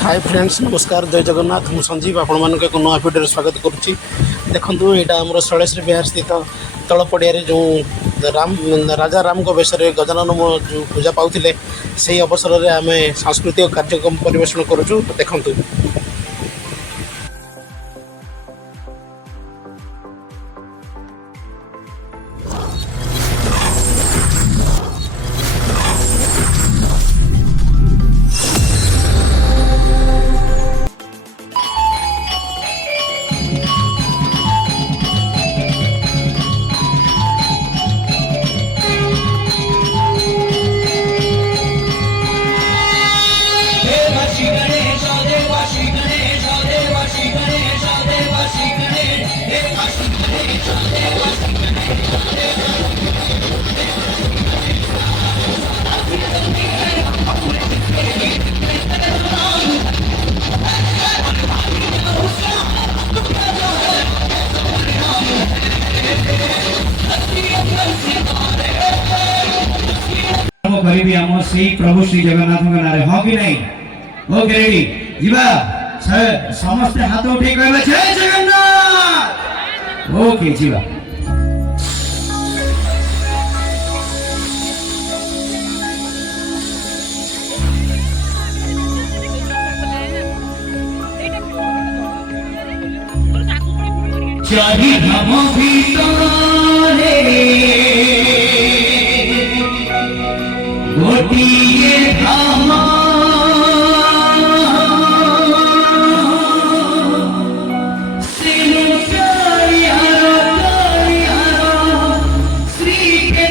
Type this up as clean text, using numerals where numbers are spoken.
Hi friends नमस्कार जय जगन्नाथ मु संजीव आपण मान एक नया भिडियो स्वागत करुच्ची। देखो यहाँ आम शैलेश्वरी विहार स्थित तल पड़िया जो राम राजा राम वेश गजानन जो पूजा पाते से अवसर में आम सांस्कृतिक कार्यक्रम परिवेशन करुचु। देखु करी आम श्री प्रभु श्री जगन्नाथ नारे हाँ कि नहीं ओके रेडी जीवा समस्त हाथ उठे कहबे जय जगन्नाथ ओके जीवा चारि धाम भीतरे गोटिए धाम श्री के